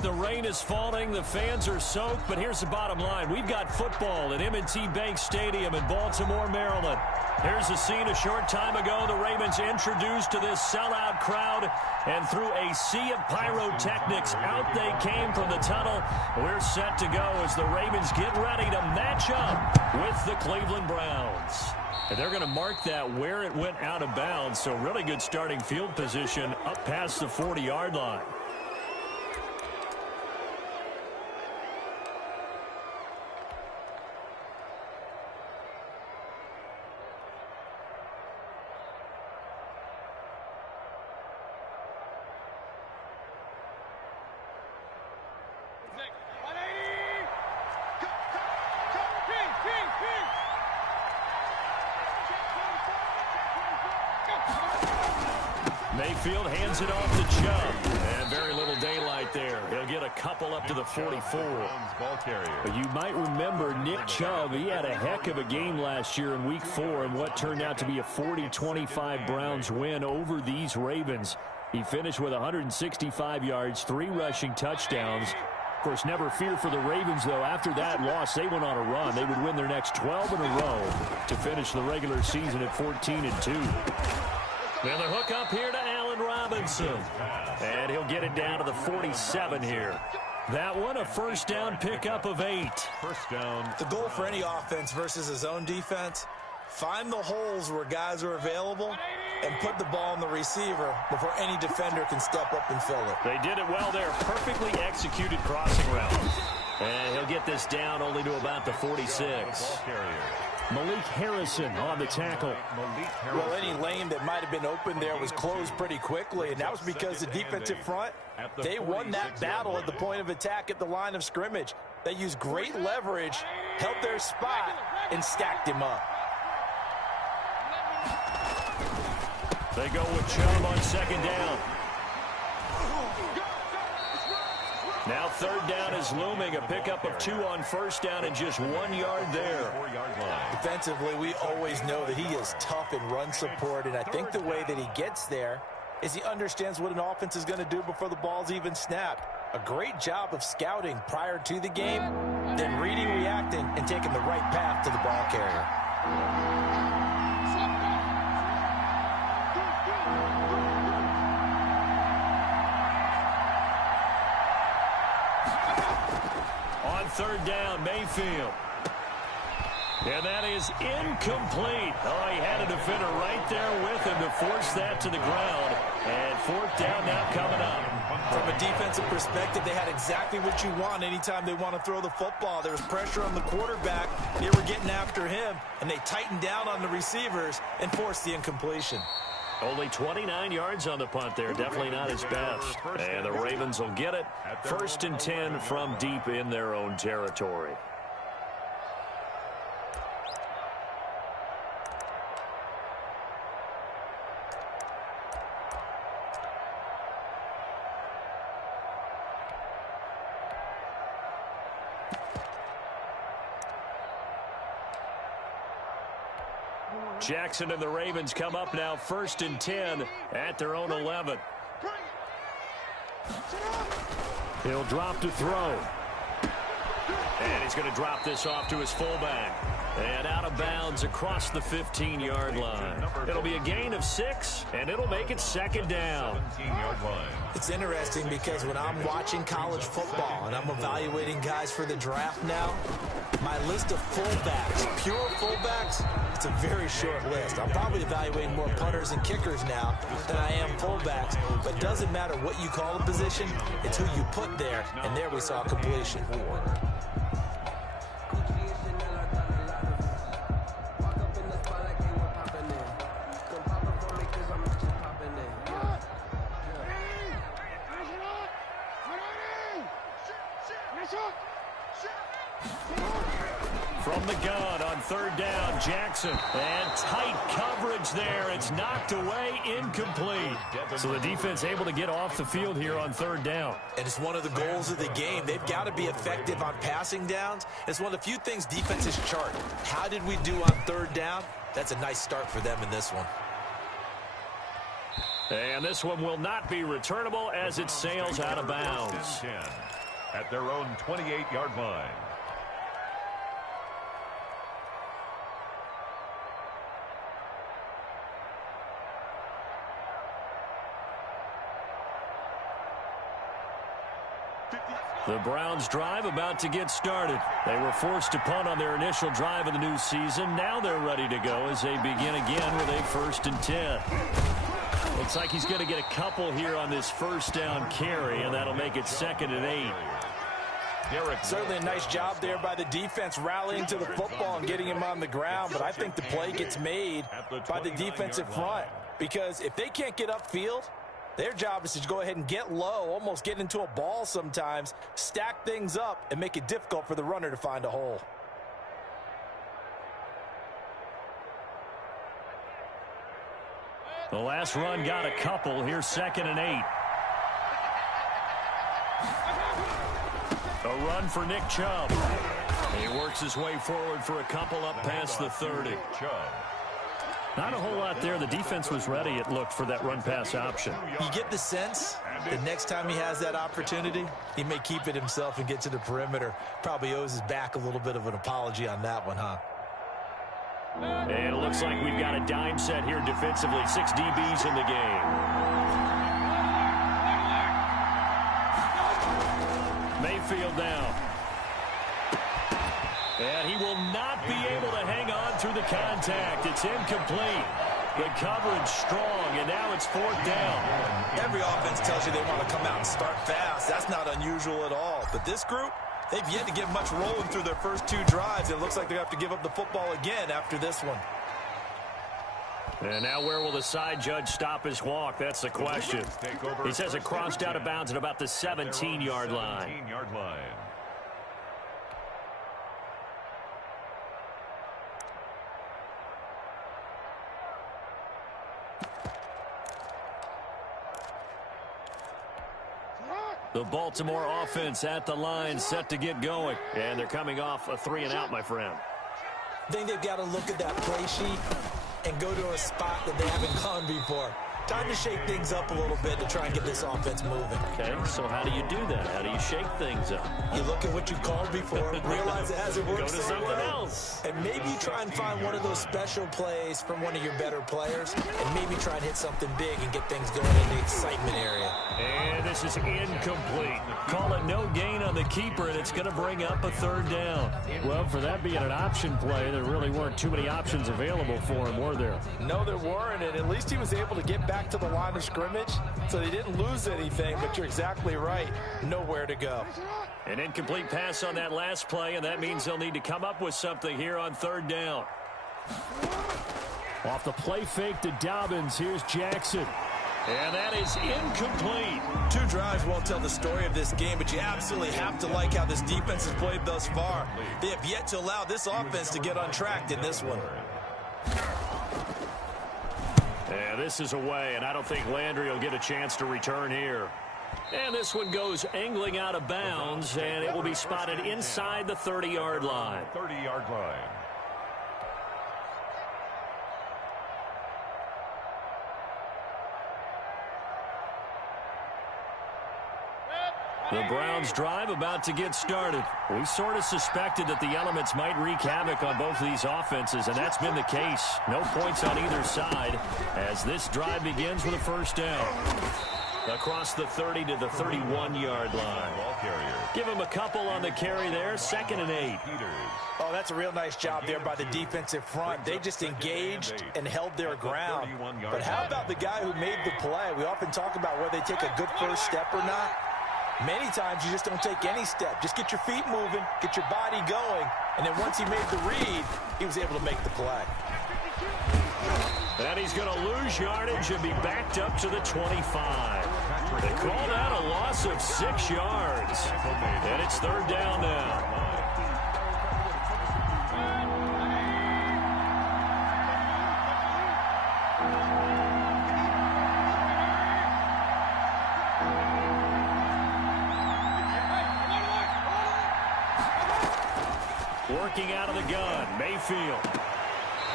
The rain is falling, the fans are soaked, but here's the bottom line. We've got football at M&T Bank Stadium in Baltimore, Maryland. Here's the scene a short time ago. The Ravens introduced to this sellout crowd, and through a sea of pyrotechnics, out they came from the tunnel. We're set to go as the Ravens get ready to match up with the Cleveland Browns. And they're going to mark that where it went out of bounds, so really good starting field position up past the 40-yard line. Mayfield hands it off to Chubb. And very little daylight there. He'll get a couple up to the 44. But you might remember Nick Chubb. He had a heck of a game last year in Week 4 in what turned out to be a 40-25 Browns win over these Ravens. He finished with 165 yards, 3 rushing touchdowns. Of course, never fear for the Ravens, though. After that loss, they went on a run. They would win their next 12 in a row to finish the regular season at 14-2. Then the hook up here to Allen Robinson. And he'll get it down to the 47 here. That one, a first down pickup of 8. First down. The goal for any offense versus a zone defense, find the holes where guys are available and put the ball on the receiver before any defender can step up and fill it. They did it well there. Perfectly executed crossing route. And he'll get this down only to about the 46. Malik Harrison on the tackle. Well, any lane that might have been open there was closed pretty quickly, and that was because the defensive front, they won that battle at the point of attack at the line of scrimmage. They used great leverage, held their spot, and stacked him up. They go with Chubb on second down. Now third down is looming. A pickup of 2 on first down and just 1 yard there. Defensively, we always know that he is tough in run support, and I think the way that he gets there is he understands what an offense is going to do before the ball's even snapped. A great job of scouting prior to the game, then reading, reacting, and taking the right path to the ball carrier. Third down, Mayfield. And that is incomplete. Oh, he had a defender right there with him to force that to the ground. And fourth down now coming up. From a defensive perspective, they had exactly what you want anytime they want to throw the football. There was pressure on the quarterback. They were getting after him, and they tightened down on the receivers and forced the incompletion. Only 29 yards on the punt there. Definitely not his best. And the Ravens will get it. First and 10 from deep in their own territory. Jackson and the Ravens come up now first and 10 at their own 11. He'll drop to throw. And he's going to drop this off to his fullback. And out of bounds across the 15-yard line. It'll be a gain of 6, and it'll make it 2nd down. It's interesting because when I'm watching college football and I'm evaluating guys for the draft now, my list of fullbacks, pure fullbacks, it's a very short list. I'm probably evaluating more punters and kickers now than I am fullbacks. But it doesn't matter what you call a position, it's who you put there. And there we saw completion. From the gun on 3rd down, Jackson. And tight coverage there. It's knocked away, incomplete. So the defense able to get off the field here on 3rd down. And it's one of the goals of the game. They've got to be effective on passing downs. It's one of the few things defenses chart. How did we do on 3rd down? That's a nice start for them in this one. And this one will not be returnable as it sails out of bounds. At their own 28-yard line. The Browns drive about to get started. They were forced to punt on their initial drive of the new season. Now they're ready to go as they begin again with a 1st and 10. Looks like he's going to get a couple here on this 1st down carry, and that'll make it 2nd and 8. Certainly a nice job there by the defense rallying to the football and getting him on the ground, but I think the play gets made by the defensive front because if they can't get upfield, their job is to go ahead and get low, almost get into a ball sometimes, stack things up, and make it difficult for the runner to find a hole. The last run got a couple. Here's 2nd and 8. A run for Nick Chubb. He works his way forward for a couple up past the 30. Not a whole lot there. The defense was ready, it looked, for that run-pass option. You get the sense that next time he has that opportunity, he may keep it himself and get to the perimeter. Probably owes his back a little bit of an apology on that one, huh? And it looks like we've got a dime set here defensively. 6 DBs in the game. Mayfield down. And he will not be able to hang on through the contact. It's incomplete. The coverage strong, and now it's 4th down. Every offense tells you they want to come out and start fast. That's not unusual at all. But this group, they've yet to get much rolling through their first 2 drives. It looks like they have to give up the football again after this one. And now where will the side judge stop his walk? That's the question. He says it crossed out of bounds at about the 17-yard line. The Baltimore offense at the line, set to get going. And they're coming off a 3-and-out, my friend. I think they've got to look at that play sheet and go to a spot that they haven't gone before. Time to shake things up a little bit to try and get this offense moving. Okay, so how do you do that? How do you shake things up? You look at what you called before, realize it hasn't worked Go to so something well, else. and maybe try and find one of those special plays from one of your better players, and maybe try and hit something big and get things going in the excitement area. And this is incomplete. Call it no gain on the keeper, and it's going to bring up a 3rd down. Well, for that being an option play, there really weren't too many options available for him, were there? No, there weren't, and at least he was able to get back to the line of scrimmage, so they didn't lose anything, but you're exactly right. Nowhere to go. An incomplete pass on that last play, and that means they'll need to come up with something here on 3rd down. Off the play fake to Dobbins, here's Jackson. And that is incomplete. 2 drives won't tell the story of this game, but you absolutely have to like how this defense has played thus far. They have yet to allow this offense to get untracked in this one. Yeah, this is away, and I don't think Landry will get a chance to return here. And this one goes angling out of bounds, and it will be spotted inside the 30-yard line. 30-yard line. The Browns drive about to get started. We sort of suspected that the elements might wreak havoc on both of these offenses, and that's been the case. No points on either side as this drive begins with a first down. Across the 30 to the 31-yard line. Give him a couple on the carry there. 2nd and 8. Oh, that's a real nice job there by the defensive front. They just engaged and held their ground. But how about the guy who made the play? We often talk about whether they take a good first step or not. Many times you just don't take any step. Just get your feet moving, get your body going, and then once he made the read, he was able to make the play. And he's going to lose yardage and be backed up to the 25. They call that a loss of 6 yards. And it's 3rd down now. Working out of the gun, Mayfield.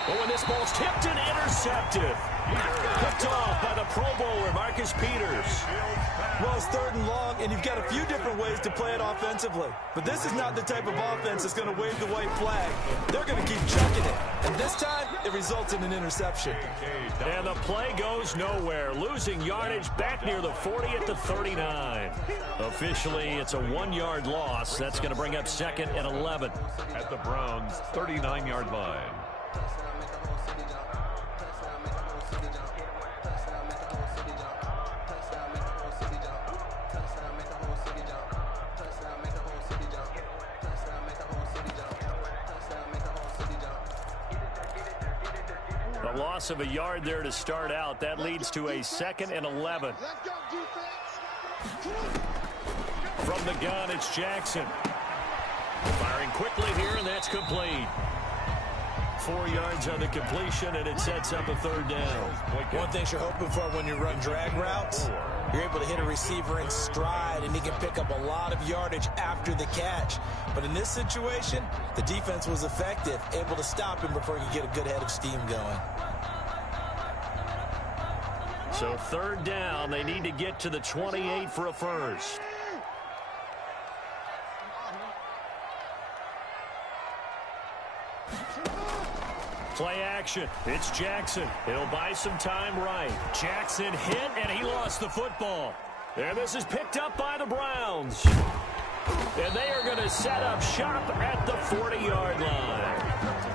Oh, and this ball's tipped and intercepted. Picked off by the Pro Bowler, Marcus Peters. Well, it's 3rd and long, and you've got a few different ways to play it offensively. But this is not the type of offense that's going to wave the white flag. They're going to keep chucking it. And this time, it results in an interception. And the play goes nowhere. Losing yardage back near the 40 at the 39. Officially, it's a 1-yard loss. That's going to bring up 2nd and 11. At the Browns' 39-yard line. A loss of a yard there to start out. That leads to a 2nd and 11. From the gun, it's Jackson. Firing quickly here, and that's complete. 4 yards on the completion, and it sets up a 3rd down. One thing you're hoping for when you run drag routes, you're able to hit a receiver in stride, and he can pick up a lot of yardage after the catch. But in this situation, the defense was effective, able to stop him before he could get a good head of steam going. So 3rd down, they need to get to the 28 for a first. Play action. It's Jackson. He'll buy some time right. Jackson hit, and he lost the football. And this is picked up by the Browns. And they are going to set up shop at the 40-yard line.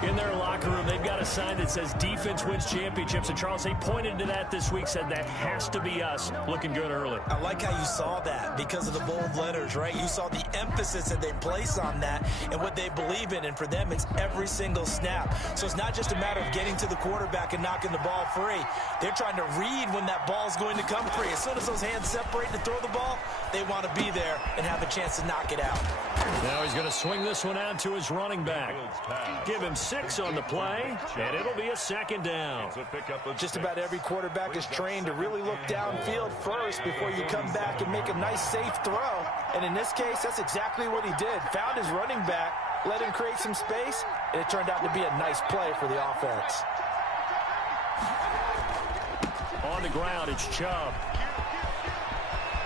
In their locker room, they've got a sign that says defense wins championships. And Charles, they pointed to that this week, said that has to be us. Looking good early. I like how you saw that because of the bold letters, right? You saw the emphasis that they place on that and what they believe in. And for them, it's every single snap. So it's not just a matter of getting to the quarterback and knocking the ball free. They're trying to read when that ball is going to come free. As soon as those hands separate to throw the ball, they want to be there and have a chance to knock it out. Now he's going to swing this one out to his running back. Give him 6 on the play, and it'll be a 2nd down. Just about every quarterback is trained to really look downfield first before you come back and make a nice, safe throw. And in this case, that's exactly what he did. Found his running back, let him create some space, and it turned out to be a nice play for the offense. On the ground, it's Chubb.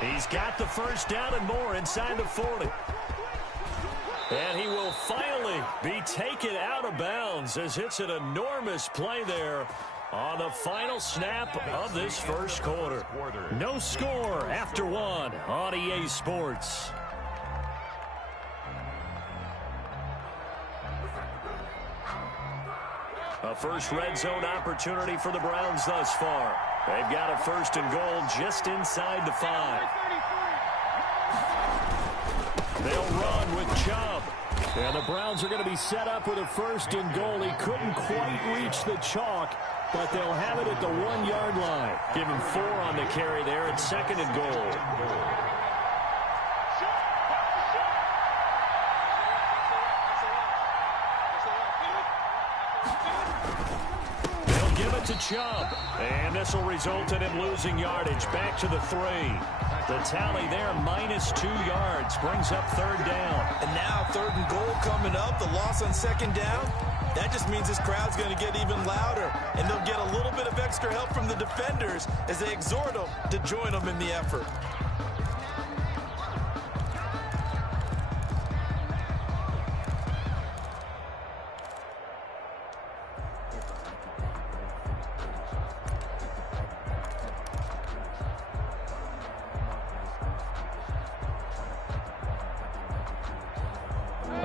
He's got the first down and more inside the 40. And he will finally be taken out of bounds as it's an enormous play there on the final snap of this first quarter. No score after 1 on EA Sports. A first red zone opportunity for the Browns thus far. They've got a 1st and goal just inside the 5. They'll run with Chubb. And the Browns are going to be set up with a 1st and goal. He couldn't quite reach the chalk, but they'll have it at the 1-yard line. Give him 4 on the carry there at 2nd and goal. To Chubb, and this will result in him losing yardage back to the 3. The tally there, -2 yards, brings up 3rd down. And now 3rd and goal coming up, the loss on 2nd down. That just means this crowd's going to get even louder, and they'll get a little bit of extra help from the defenders as they exhort them to join them in the effort.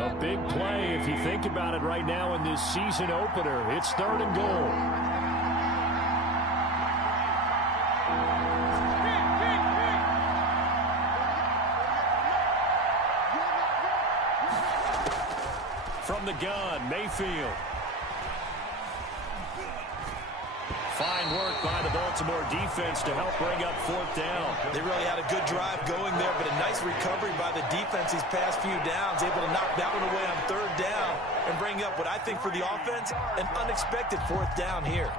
A big play if you think about it right now in this season opener. It's 3rd and goal. From the gun, Mayfield. Fine work by the Baltimore defense to help bring up 4th down. They really had a good drive going there, but a nice recovery by the defense these past few downs, able to knock that one away on 3rd down and bring up what I think for the offense, an unexpected 4th down here.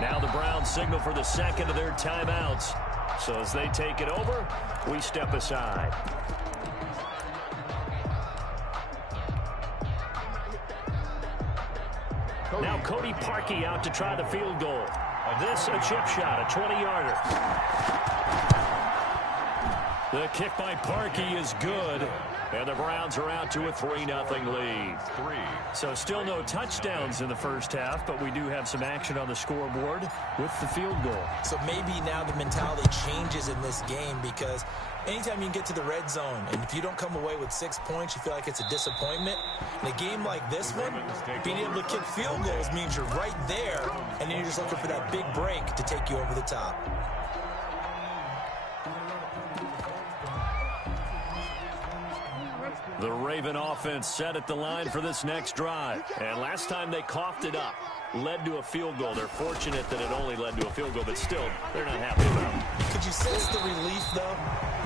Now the Browns signal for the second of their timeouts. So as they take it over, we step aside. Now Cody Parkey out to try the field goal. This a chip shot, a 20-yarder. The kick by Parkey is good. And the Browns are out to a 3-0 lead. So still no touchdowns in the first half, but we do have some action on the scoreboard with the field goal. So maybe now the mentality changes in this game, because anytime you can get to the red zone, and if you don't come away with 6 points, you feel like it's a disappointment. In a game like this one, being able to kick field goals means you're right there, and then you're just looking for that big break to take you over the top. The Raven offense set at the line for this next drive. And last time they coughed it up, led to a field goal. They're fortunate that it only led to a field goal, but still, they're not happy about it. Could you sense the relief, though,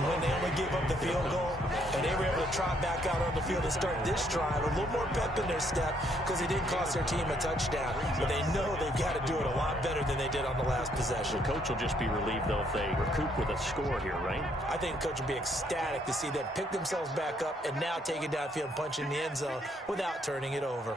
when they only gave up the field goal and they were able to trot back out on the field and start this drive? A little more pep in their step, because it didn't cost their team a touchdown. But they know they've got to do it a lot better than they did on the last possession. The coach will just be relieved, though, if they recoup with a score here, right? I think the coach will be ecstatic to see them pick themselves back up and now take it downfield and punch in the end zone without turning it over.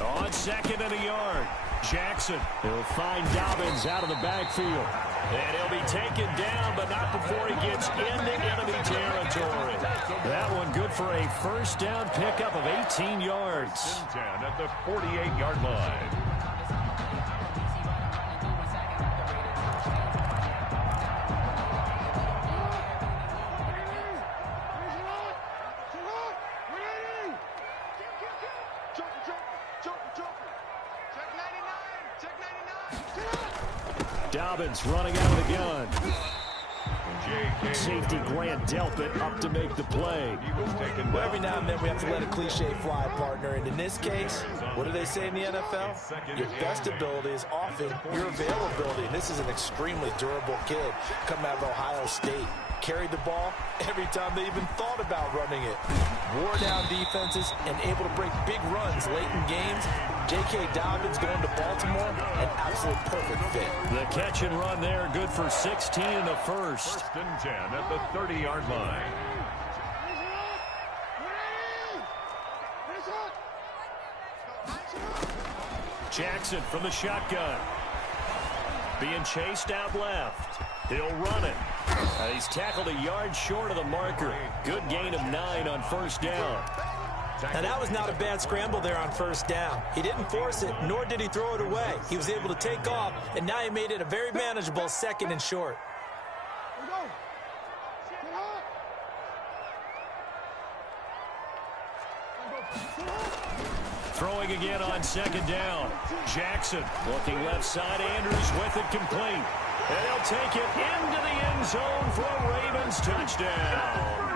On 2nd and a yard, Jackson. He'll find Dobbins out of the backfield. And he'll be taken down, but not before he gets into enemy territory. That one good for a 1st down pickup of 18 yards. 10 at the 48-yard line. Dobbins running out of the gun. Safety Grant Delpit up to make the play. Well, every now and then we have to let a cliche fly, partner. And in this case, what do they say in the NFL? Your best ability is often your availability. And this is an extremely durable kid coming out of Ohio State. Carried the ball every time they even thought about running it. Wore down defenses and able to break big runs late in games. J.K. Dobbins going to Baltimore, an absolute perfect fit. The catch and run there, good for 16 and a 1st. 1st and 10 at the 30-yard line. Jackson from the shotgun. Being chased out left. He'll run it. He's tackled a yard short of the marker. Good gain of 9 on 1st down. Now, that was not a bad scramble there on 1st down. He didn't force it, nor did he throw it away. He was able to take off, and now he made it a very manageable 2nd and short. Throwing again on 2nd down. Jackson looking left side. Andrews with it complete. And he'll take it into the end zone for a Ravens touchdown.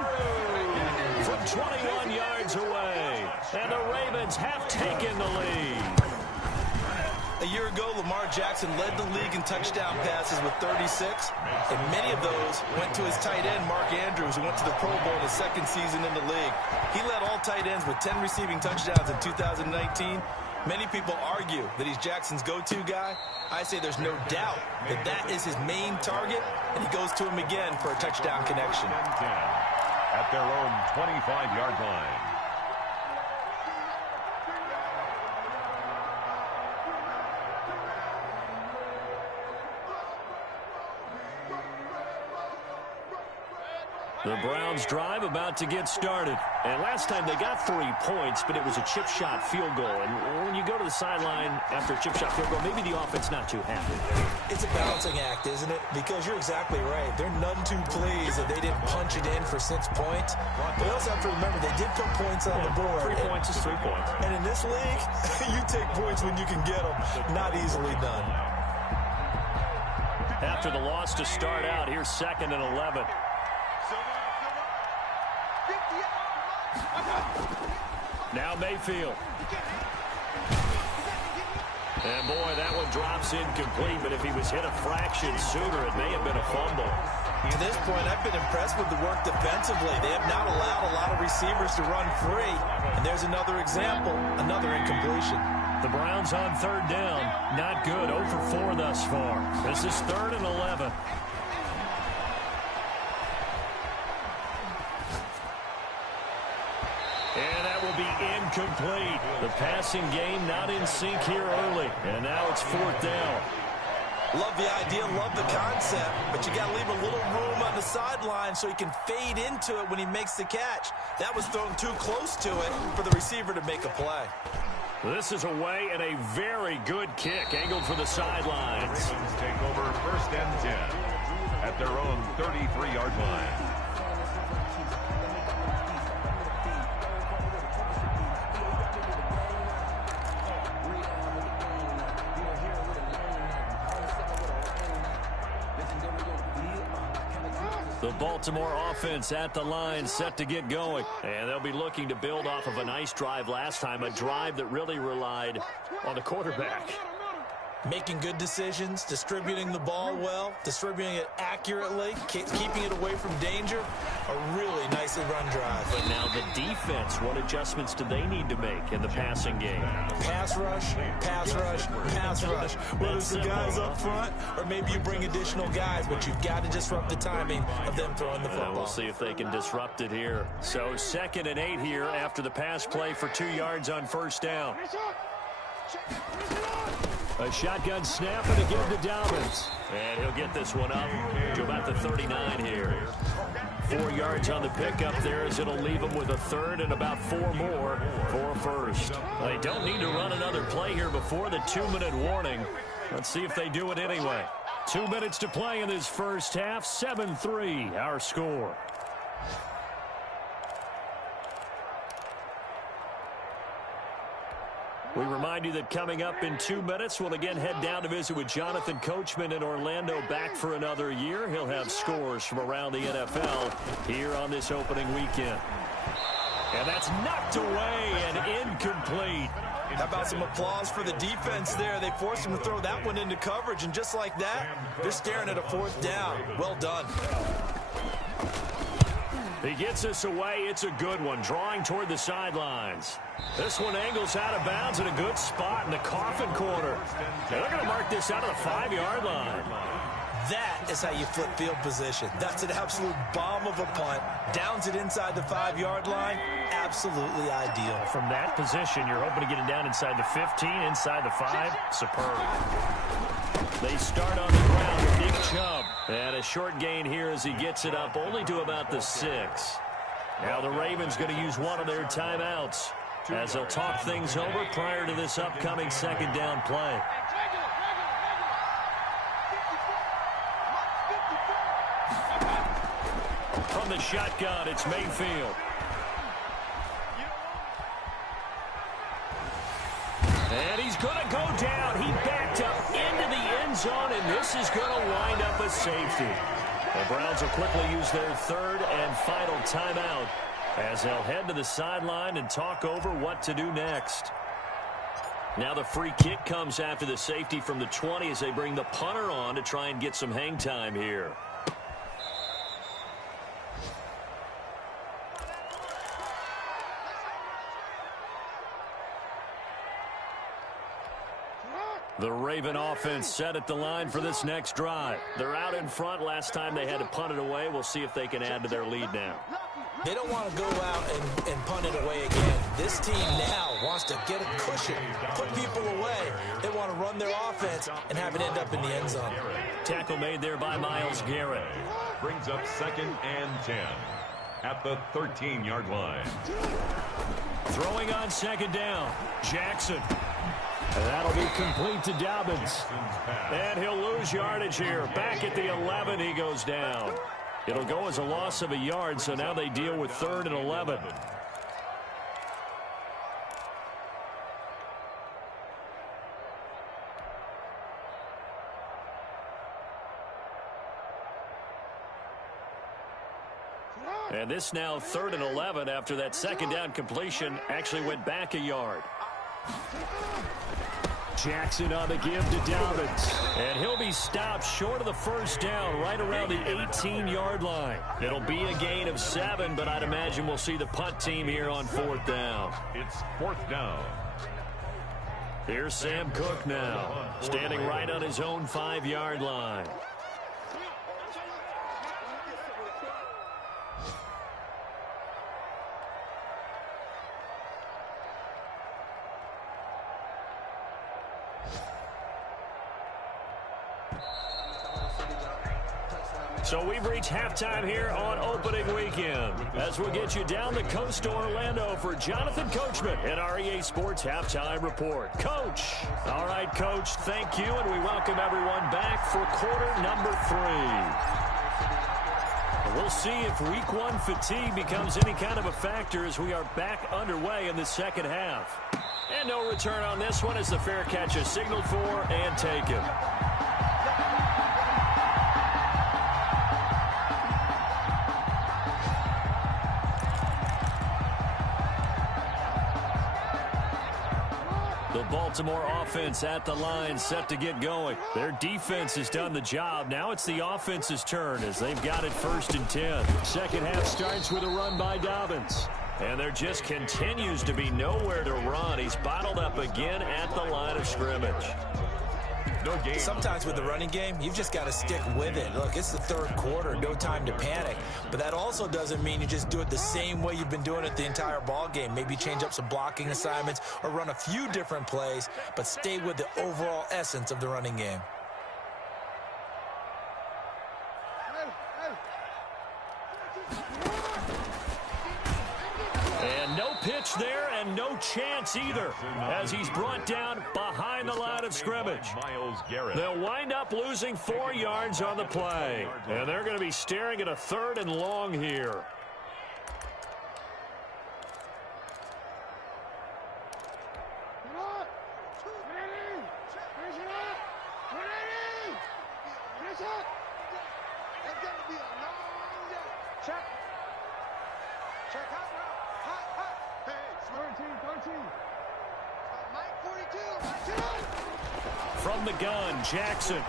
From 21 yards away. And the Ravens have taken the lead. A year ago, Lamar Jackson led the league in touchdown passes with 36, and many of those went to his tight end, Mark Andrews, who went to the Pro Bowl in his 2nd season in the league. He led all tight ends with 10 receiving touchdowns in 2019. Many people argue that he's Jackson's go-to guy. I say there's no doubt that that is his main target, and he goes to him again for a touchdown connection. At their own 25-yard line. The Browns drive about to get started. And last time they got 3 points, but it was a chip shot field goal. And when you go to the sideline after a chip shot field goal, maybe the offense not too happy. It's a balancing act, isn't it? Because you're exactly right. They're none too pleased that they didn't punch it in for 6 points. But you also have to remember they did put points on the board. 3 points is 3 points. And in this league, you take points when you can get them. Not easily done. After the loss to start out, here's 2nd and 11. Now Mayfield. And boy, that one drops incomplete, but if he was hit a fraction sooner, it may have been a fumble. To this point, I've been impressed with the work defensively. They have not allowed a lot of receivers to run free. And there's another example, another incompletion. The Browns on 3rd down. Not good. 0 for 4 thus far. This is 3rd and 11. And that will be incomplete. The passing game not in sync here early. And now it's 4th down. Love the idea, love the concept, but you got to leave a little room on the sideline so he can fade into it when he makes the catch. That was thrown too close to it for the receiver to make a play. This is away and a very good kick angled for the sidelines. Ravens take over 1st and 10 at their own 33-yard line. The Baltimore offense at the line, set to get going. And they'll be looking to build off of a nice drive last time, a drive that really relied on the quarterback. Making good decisions, distributing the ball well, distributing it accurately, keeping it away from danger. A really nicely run drive. But now the defense, what adjustments do they need to make in the passing game? Pass rush, pass rush, pass rush. Whether it's the guys up front or maybe you bring additional guys, but you've got to disrupt the timing of them throwing the football. We'll see if they can disrupt it here. So 2nd and 8 here after the pass play for 2 yards on 1st down. A shotgun snap and again to Dobbins. And he'll get this one up to about the 39 here. 4 yards on the pickup there as it'll leave him with a 3rd and about 4 more for a 1st. They don't need to run another play here before the 2-minute warning. Let's see if they do it anyway. 2 minutes to play in this first half. 7-3 our score. We remind you that coming up in 2 minutes, we'll again head down to visit with Jonathan Coachman in Orlando, back for another year. He'll have scores from around the NFL here on this opening weekend. And that's knocked away and incomplete. How about some applause for the defense there? They forced him to throw that one into coverage, and just like that, they're staring at a 4th down. Well done. He gets us away. It's a good one, drawing toward the sidelines. This one angles out of bounds in a good spot in the coffin corner. They're going to mark this out of the 5-yard line. That is how you flip field position. That's an absolute bomb of a punt. Downs it inside the 5-yard line. Absolutely ideal. From that position, you're hoping to get it down inside the 15, inside the 5. Superb. They start on the ground with Nick Chubb. And a short gain here as he gets it up only to about the 6. Now the Ravens going to use one of their timeouts as they'll talk things over prior to this upcoming 2nd down play. From the shotgun, it's Mayfield. And he's going to go down. He backed up into the end zone, and this is going to wind up a safety. The Browns will quickly use their 3rd and final timeout as they'll head to the sideline and talk over what to do next. Now the free kick comes after the safety from the 20 as they bring the punter on to try and get some hang time here. The Raven offense set at the line for this next drive. They're out in front. Last time they had to punt it away. We'll see if they can add to their lead now. They don't want to go out and punt it away again. This team now wants to get a cushion, put people away. They want to run their offense and have it end up in the end zone. Tackle made there by Myles Garrett. Brings up 2nd and 10 at the 13-yard line. Throwing on 2nd down, Jackson. And that'll be complete to Dobbins. And he'll lose yardage here. Back at the 11, he goes down. It'll go as a loss of a yard, so now they deal with 3rd and 11. And this now 3rd and 11 after that 2nd down completion actually went back a yard. Jackson on the give to Dobbins. And he'll be stopped short of the 1st down right around the 18-yard line. It'll be a gain of 7, but I'd imagine we'll see the punt team here on 4th down. It's 4th down. Here's Sam Cook now, standing right on his own 5-yard line. So we've reached halftime here on opening weekend as we'll get you down the coast to Orlando for Jonathan Coachman and our EA Sports Halftime Report. Coach. All right, Coach, thank you, and we welcome everyone back for quarter number 3. We'll see if week 1 fatigue becomes any kind of a factor as we are back underway in the second half. And no return on this one as the fair catch is signaled for and taken. Baltimore offense at the line, set to get going. Their defense has done the job. Now it's the offense's turn as they've got it 1st and 10. Second half starts with a run by Dobbins. And there just continues to be nowhere to run. He's bottled up again at the line of scrimmage. No game. Sometimes with the running game, you've just got to stick with it. Look, it's the 3rd quarter, no time to panic. But that also doesn't mean you just do it the same way you've been doing it the entire ball game. Maybe change up some blocking assignments or run a few different plays, but stay with the overall essence of the running game. And no pitch there and no chance either as he's brought down behind the line of scrimmage. Myles Garrett. They'll wind up losing 4 yards on the play. And they're going to be staring at a 3rd and long here. From the gun, Jackson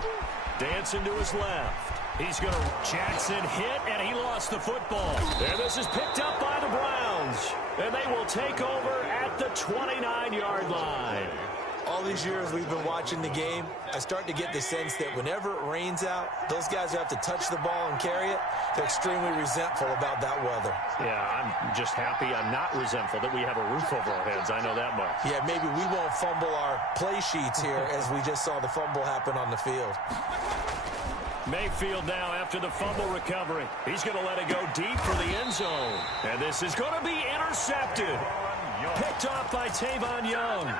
dancing to his left. He's going to Jackson hit, and he lost the football. And this is picked up by the Browns. And they will take over at the 29-yard line. All these years we've been watching the game, I start to get the sense that whenever it rains out, those guys who have to touch the ball and carry it, they're extremely resentful about that weather. Yeah, I'm just happy I'm not resentful that we have a roof over our heads. I know that much. Yeah, maybe we won't fumble our play sheets here as we just saw the fumble happen on the field. Mayfield now after the fumble recovery. He's going to let it go deep for the end zone. And this is going to be intercepted. Picked off by Tavon Young.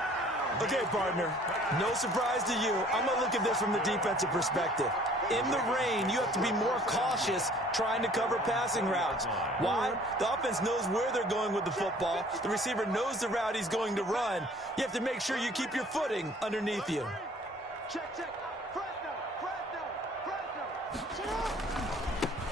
Okay, partner, no surprise to you. I'm going to look at this from the defensive perspective. In the rain, you have to be more cautious trying to cover passing routes. Why? The offense knows where they're going with the football. The receiver knows the route he's going to run. You have to make sure you keep your footing underneath you. Check, check.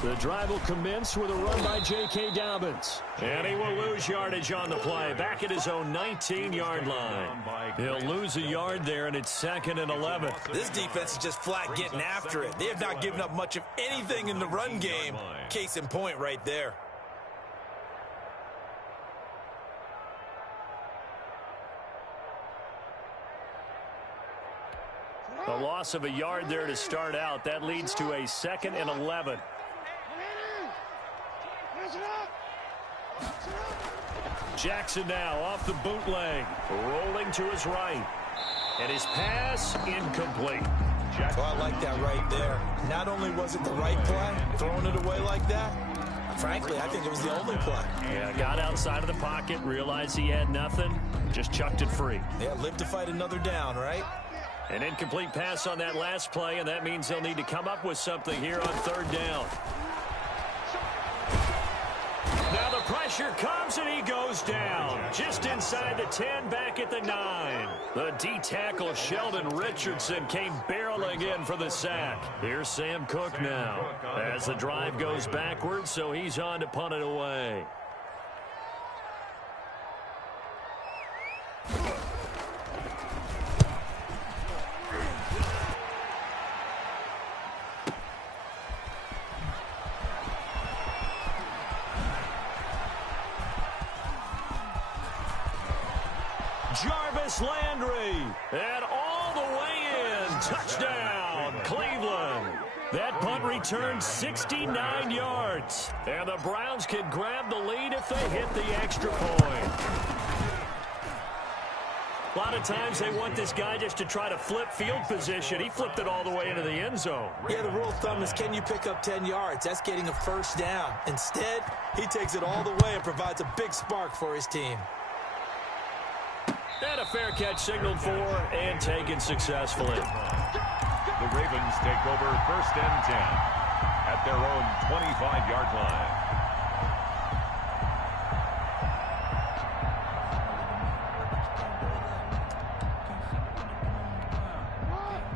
The drive will commence with a run by J.K. Dobbins. And he will lose yardage on the play, back at his own 19-yard line. He'll lose a yard there, and it's 2nd and 11. This defense is just flat getting after it. They have not given up much of anything in the run game. Case in point right there. A loss of a yard there to start out. That leads to a 2nd and 11. Jackson now off the bootleg, rolling to his right. And his pass incomplete. Oh, I like that right there. Not only was it the right play, throwing it away like that, frankly, I think it was the only play. Yeah, got outside of the pocket, realized he had nothing, just chucked it free. Yeah, live to fight another down, right? An incomplete pass on that last play, and that means they'll need to come up with something here on third down. Now the pressure comes, and he goes down. Just inside the 10, back at the 9. The D-tackle, Sheldon Richardson, came barreling in for the sack. Here's Sam Cook now as the drive goes backwards, so he's on to punt it away. Jarvis Landry, and all the way in. Touchdown, Cleveland. That punt returned 69 yards. And the Browns can grab the lead if they hit the extra point. A lot of times they want this guy just to try to flip field position. He flipped it all the way into the end zone. Yeah, the rule of thumb is, can you pick up 10 yards? That's getting a first down. Instead, he takes it all the way and provides a big spark for his team. And a fair catch signaled for and taken successfully. The Ravens take over first and 10 at their own 25-yard line.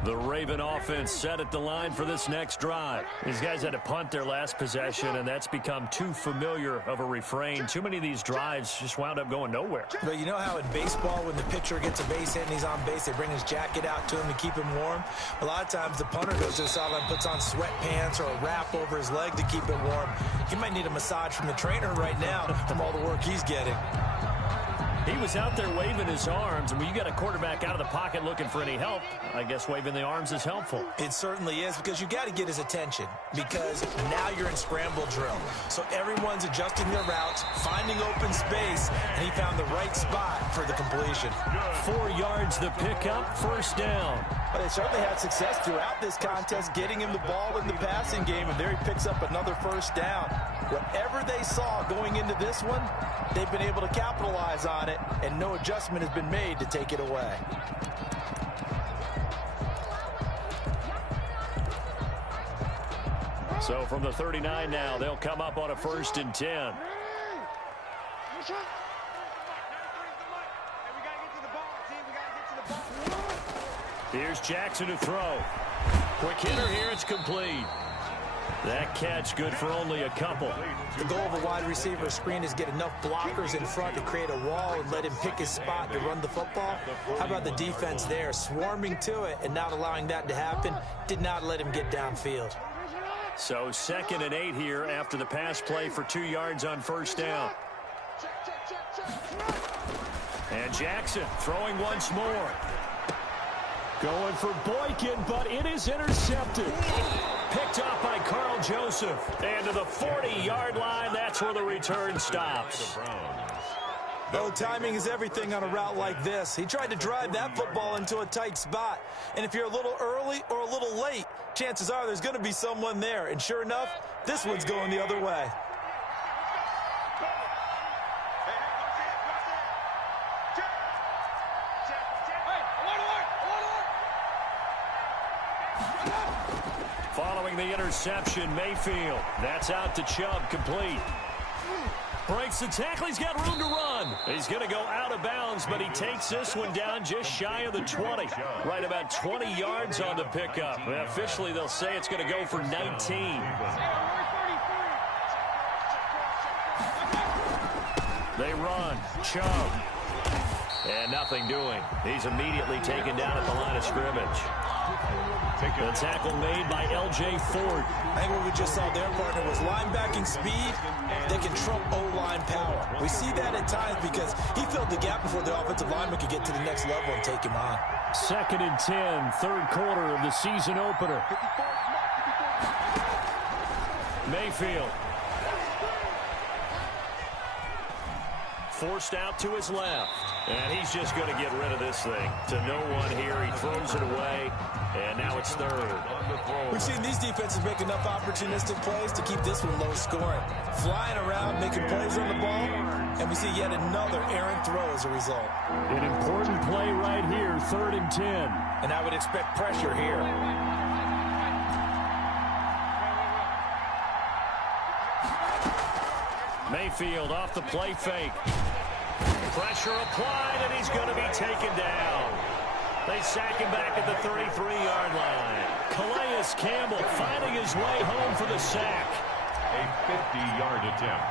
The Raven offense set at the line for this next drive. These guys had to punt their last possession, and that's become too familiar of a refrain. Too many of these drives just wound up going nowhere. But you know how in baseball, when the pitcher gets a base hit and he's on base, they bring his jacket out to him to keep him warm? A lot of times the punter goes to the sideline, puts on sweatpants or a wrap over his leg to keep it warm. He might need a massage from the trainer right now from all the work he's getting. He was out there waving his arms, and when you got a quarterback out of the pocket looking for any help, I guess waving the arms is helpful. It certainly is, because you got to get his attention, because now you're in scramble drill. So everyone's adjusting their routes, finding open space, and he found the right spot for the completion. 4 yards the pickup, first down. But they certainly had success throughout this contest, getting him the ball in the passing game, and there he picks up another first down. Whatever they saw going into this one, they've been able to capitalize on it, and no adjustment has been made to take it away. So from the 39 now, they'll come up on a first and 10. Here's Jackson to throw. Quick hitter here, it's complete. That catch good for only a couple. The goal of a wide receiver screen is get enough blockers in front to create a wall and let him pick his spot to run the football. How about the defense there, swarming to it and not allowing that to happen? Did not let him get downfield. So 2nd and 8 here after the pass play for 2 yards on first down. And Jackson throwing once more. Going for Boykin, but it is intercepted. Picked off by Carl Joseph. And to the 40-yard line, that's where the return stops. Oh, timing is everything on a route like this. He tried to drive that football into a tight spot. And if you're a little early or a little late, chances are there's going to be someone there. And sure enough, this one's going the other way. Following the interception, Mayfield. That's out to Chubb, complete. Breaks the tackle. He's got room to run. He's going to go out of bounds, but he takes this one down just shy of the 20. Right about 20 yards on the pickup. Officially, they'll say it's going to go for 19. They run. Chubb. And nothing doing. He's immediately taken down at the line of scrimmage. The tackle made by L.J. Ford. I think what we just saw there, partner, was linebacking speed that can trump O-line power. We see that at times because he filled the gap before the offensive lineman could get to the next level and take him on. 2nd and 10, third quarter of the season opener. Mayfield. forced out to his left. And he's just going to get rid of this thing. To no one here. He throws it away. And now it's third. We've seen these defenses make enough opportunistic plays to keep this one low scoring. Flying around, making plays on the ball. And we see yet another errant throw as a result. An important play right here, 3rd and 10. And I would expect pressure here. Mayfield off the play fake. Pressure applied, and he's going to be taken down. They sack him back at the 33-yard line. Calais Campbell finding his way home for the sack. A 50-yard attempt.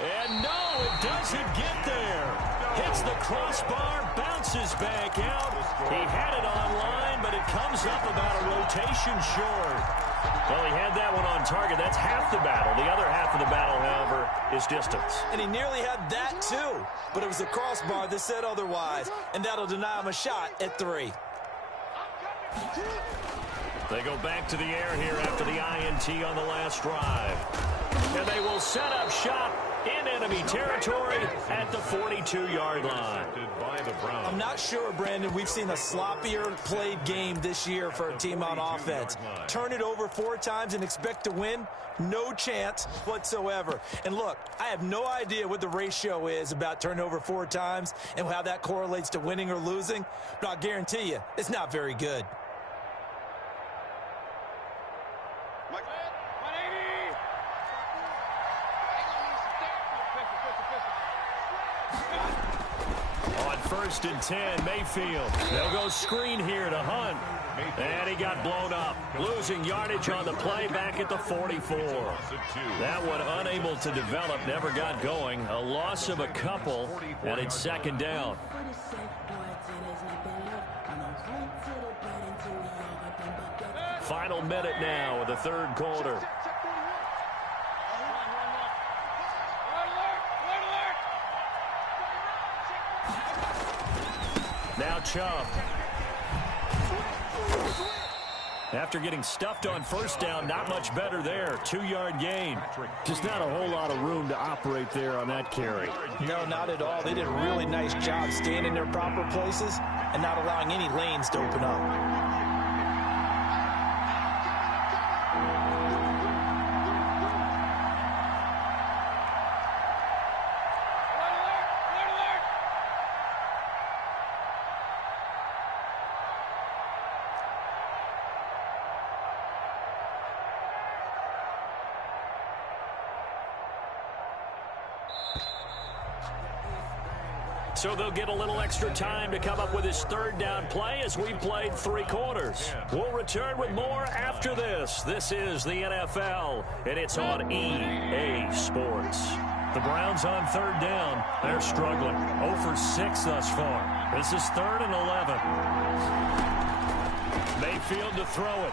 And no, it doesn't get there. Hits the crossbar, bounces back out. He had it online, but it comes up about a rotation short. Well, he had that one on target. That's half the battle. The other half of the battle, however, is distance. And he nearly had that, too. But it was the crossbar that said otherwise, and that'll deny him a shot at 3. They go back to the air here after the INT on the last drive. And they will set up shop in enemy territory at the 42-yard line. I'm not sure, Brandon, we've seen a sloppier played game this year for a team on offense. Turn it over 4 times and expect to win? No chance whatsoever. And look, I have no idea what the ratio is about turning over 4 times and how that correlates to winning or losing, but I'll guarantee you it's not very good. On 1st and 10, Mayfield. They'll go screen here to Hunt. And he got blown up. Losing yardage on the play back at the 44. That one unable to develop, never got going. A loss of a couple, and it's 2nd down. Final minute now of the 3rd quarter. Now Chubb. After getting stuffed on 1st down, not much better there. 2-yard gain. Just not a whole lot of room to operate there on that carry. No, not at all. They did a really nice job staying in their proper places and not allowing any lanes to open up. So they'll get a little extra time to come up with his 3rd down play as we played 3 quarters. We'll return with more after this. This is the NFL, and it's on EA Sports. The Browns on 3rd down. They're struggling. 0 for 6 thus far. This is 3rd and 11. Mayfield to throw it.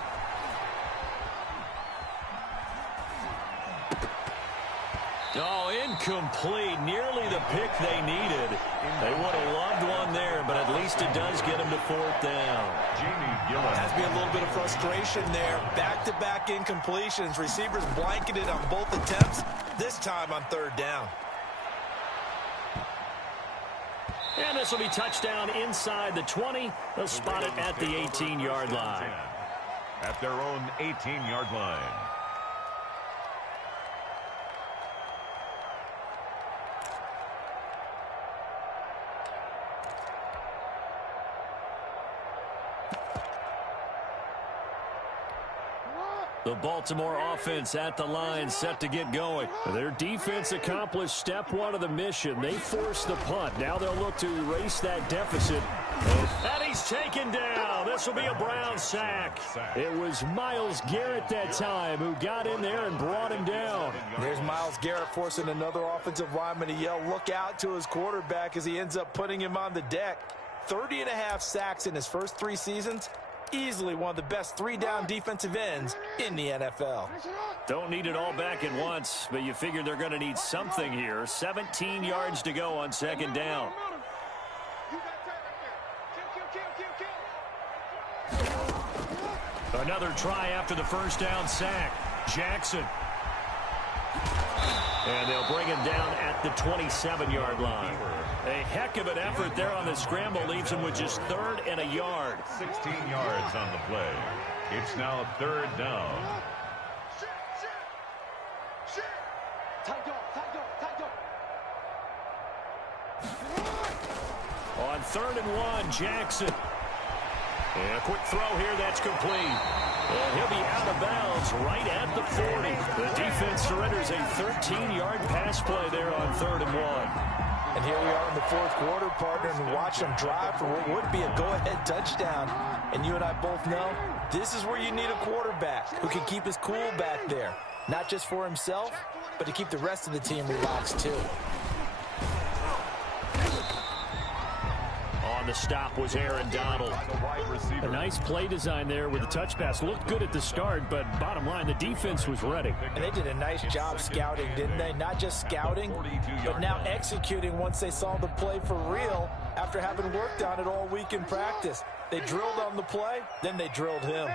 Oh, incomplete. Nearly the pick they needed. They would have loved one there, but at least it does get them to 4th down. Has to be a little bit of frustration there. Back-to-back incompletions. Receivers blanketed on both attempts, this time on 3rd down. And this will be touchdown inside the 20. They'll spot it at the 18-yard line. At their own 18-yard line. The Baltimore offense at the line, set to get going. Their defense accomplished step 1 of the mission. They forced the punt. Now they'll look to erase that deficit. And he's taken down. This will be a Brown sack. It was Myles Garrett that time who got in there and brought him down. There's Myles Garrett forcing another offensive lineman to yell, look out, to his quarterback as he ends up putting him on the deck. 30.5 sacks in his first 3 seasons. Easily one of the best 3-down defensive ends in the NFL. Don't need it all back at once, but you figure they're going to need something here. 17 yards to go on 2nd down. Another try after the 1st down sack. Jackson. And they'll bring him down at the 27-yard line. A heck of an effort there on the scramble. Leaves him with just 3rd and a yard. 16 yards on the play. It's now 3rd down. On 3rd and 1, Jackson. And a quick throw here that's complete. And he'll be out of bounds right at the 40. The defense surrenders a 13-yard pass play there on 3rd and 1. And here we are in the 4th quarter, partner, and watch them drive for what would be a go-ahead touchdown. And you and I both know this is where you need a quarterback who can keep his cool back there. Not just for himself, but to keep the rest of the team relaxed too. On the stop was Aaron Donald. A nice play design there with the touch pass. Looked good at the start, but bottom line, the defense was ready. And they did a nice job scouting, didn't they? Not just scouting, but now executing once they saw the play for real after having worked on it all week in practice. They drilled on the play, then they drilled him.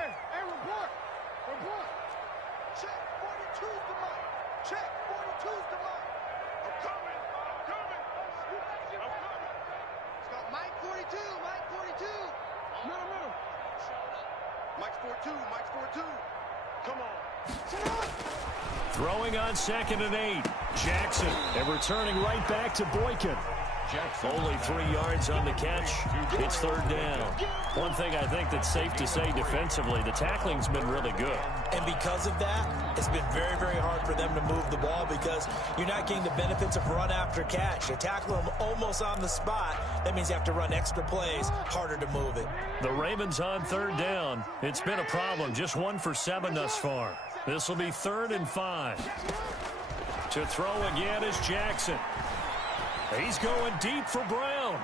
Throwing on 2nd and 8. Jackson, and returning right back to Boykin. Only 3 yards on the catch. It's 3rd down. One thing I think that's safe to say defensively, the tackling's been really good. And because of that, it's been very, very hard for them to move the ball because you're not getting the benefits of run after catch. You tackle them almost on the spot. That means you have to run extra plays, harder to move it. The Ravens on 3rd down. It's been a problem. Just 1 for 7 thus far. This will be 3rd and 5. To throw again is Jackson. He's going deep for Brown.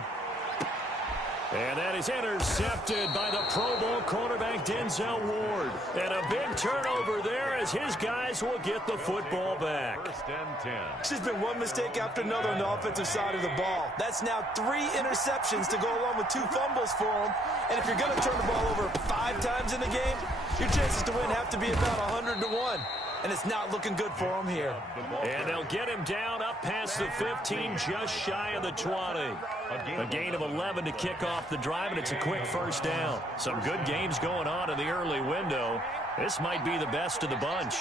And that is intercepted by the Pro Bowl cornerback Denzel Ward. And a big turnover there as his guys will get the football back. 1st and 10. It's just been one mistake after another on the offensive side of the ball. That's now 3 interceptions to go along with 2 fumbles for him. And if you're going to turn the ball over 5 times in the game, your chances to win have to be about 100 to 1. And it's not looking good for him here. And they'll get him down up past the 15, just shy of the 20. A gain of 11 to kick off the drive, and it's a quick 1st down. Some good games going on in the early window. This might be the best of the bunch.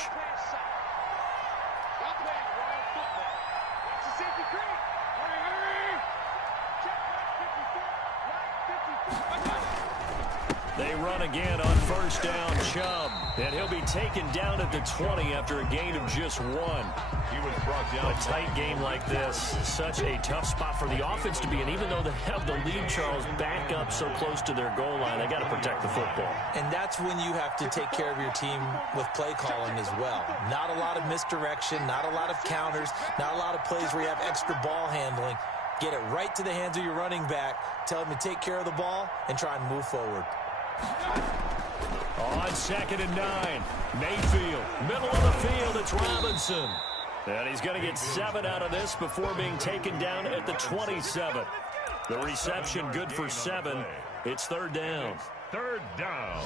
They run again on 1st down, Chubb. And he'll be taken down at the 20 after a gain of just 1. He was brought down. A tight game like this, such a tough spot for the offense to be in. Even though they have the lead, Charles, back up so close to their goal line, they got to protect the football. And that's when you have to take care of your team with play calling as well. Not a lot of misdirection, not a lot of counters, not a lot of plays where you have extra ball handling. Get it right to the hands of your running back, tell him to take care of the ball, and try and move forward. On 2nd and 9, Mayfield, middle of the field, it's Robinson. And he's going to get 7 out of this before being taken down at the 27. The reception good for 7. It's 3rd down. 3rd down.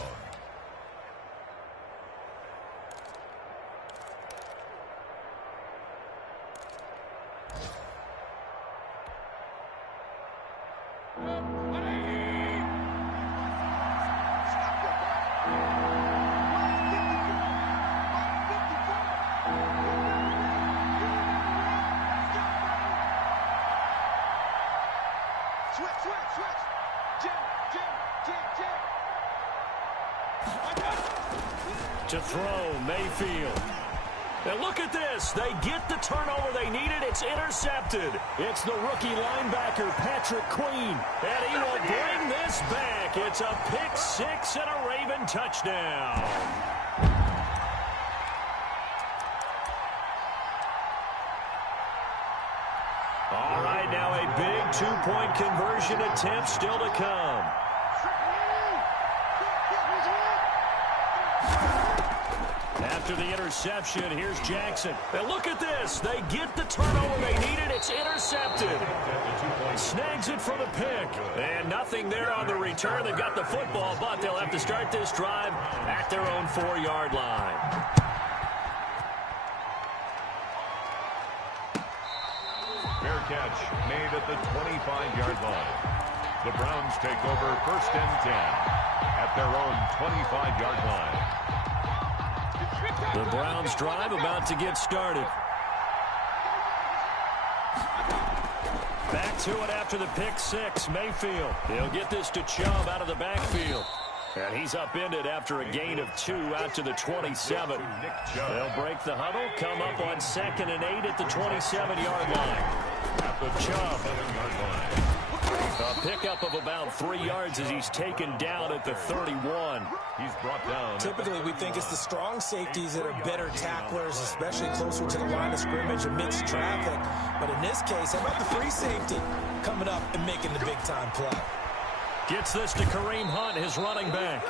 To throw, Mayfield. And look at this. They get the turnover they needed. It's intercepted. It's the rookie linebacker, Patrick Queen. And he will bring this back. It's a pick 6 and a Raven touchdown. All right, now a big two-point conversion attempt still to come. After the interception, here's Jackson. And look at this. They get the turnover they needed. It's intercepted. Snags it for the pick. And nothing there on the return. They've got the football, but they'll have to start this drive at their own 4-yard line. catch made at the 25-yard line. The Browns take over 1st and 10 at their own 25-yard line. The Browns drive about to get started. Back to it after the pick six. Mayfield. He'll get this to Chubb out of the backfield. And he's upended after a gain of 2 out to the 27. They'll break the huddle, come up on 2nd and 8 at the 27-yard line. At the Chubb 7-yard line. A pickup of about 3 yards as he's taken down at the 31. He's brought down. Typically, we think it's the strong safeties that are better tacklers, especially closer to the line of scrimmage amidst traffic. But in this case, how about the free safety coming up and making the big-time play? Gets this to Kareem Hunt, his running back.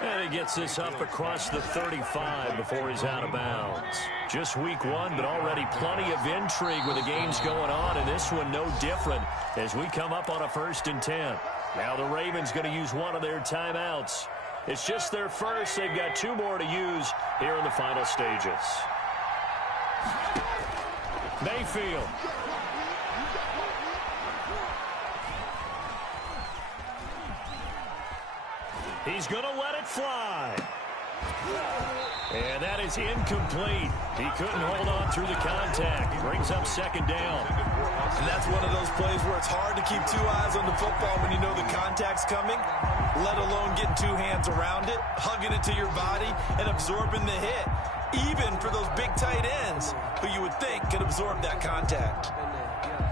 And he gets this up across the 35 before he's out of bounds. Just week 1, but already plenty of intrigue with the games going on, and this one no different as we come up on a 1st and 10. Now the Ravens going to use one of their timeouts. It's just their first. They've got 2 more to use here in the final stages. Mayfield. He's going to let it fly. And that is incomplete. He couldn't hold on through the contact. Brings up 2nd down. And that's one of those plays where it's hard to keep 2 eyes on the football when you know the contact's coming, let alone getting 2 hands around it, hugging it to your body, and absorbing the hit, even for those big tight ends who you would think could absorb that contact.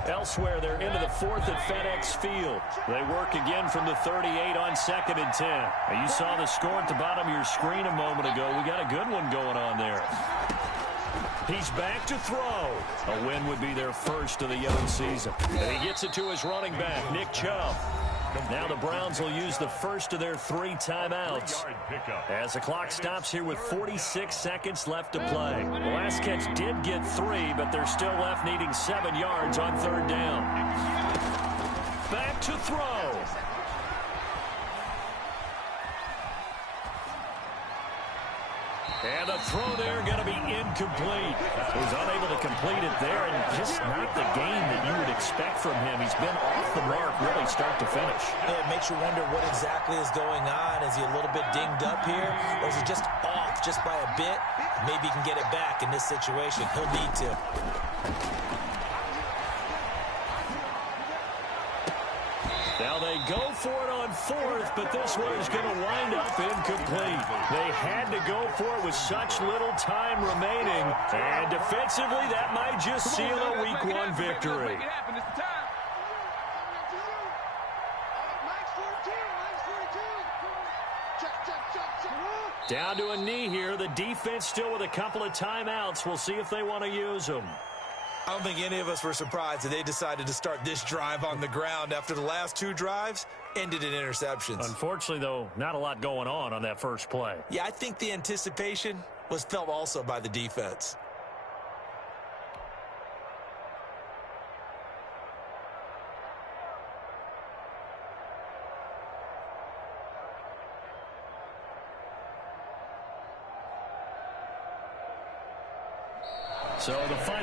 Elsewhere, they're into the 4th at FedEx Field. They work again from the 38 on 2nd and 10. Now, you saw the score at the bottom of your screen a moment ago. We got a good one going on there. He's back to throw. A win would be their first of the young season. And he gets it to his running back, Nick Chubb. Now the Browns will use the first of their 3 timeouts as the clock stops here with 46 seconds left to play. The last catch did get 3, but they're still left needing 7 yards on 3rd down. Back to throw. And the throw there going to be incomplete. He's unable to complete it there, and just not the game that you would expect from him. He's been off the mark really start to finish. Yeah, it makes you wonder what exactly is going on. Is he a little bit dinged up here, or is he just off just by a bit? Maybe he can get it back in this situation. He'll need to. Now they go for it on 4th, but this one is going to wind up incomplete. They had to go for it with such little time remaining, and defensively that might just seal a week 1 victory. Down to a knee here. The defense still with a couple of timeouts. We'll see if they want to use them. I don't think any of us were surprised that they decided to start this drive on the ground after the last 2 drives ended in interceptions. Unfortunately, though, not a lot going on that first play. Yeah, I think the anticipation was felt also by the defense. So the final